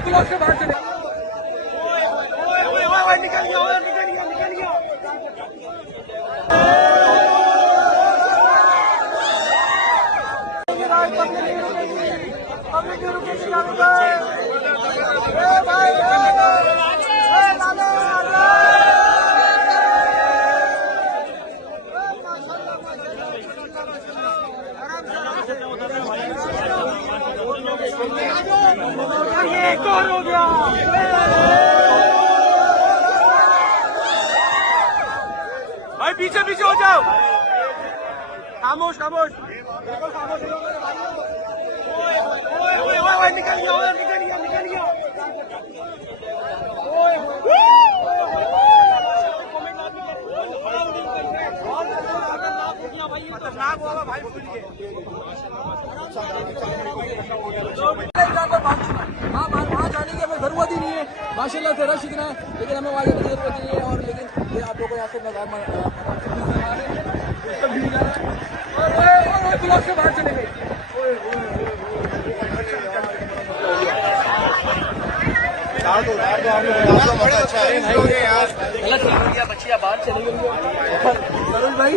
Block से बाहर चले। निकल गया। एक और हो गया। भाई पीछे पीछे हो जाओ। खामोश खामोश। निकल गया। खतरनाक हुआ भाई। वहाँ जाने की हमें जरूरत ही नहीं है। माशाल्लाह से रश इतना है, लेकिन हमें वहाँ जाने की जरूरत नहीं है। और लेकिन ये आप लोगों को यहाँ से ब्लॉक से बाहर चले गए। अच्छा है, बच्चियाँ बाहर चले गई भाई।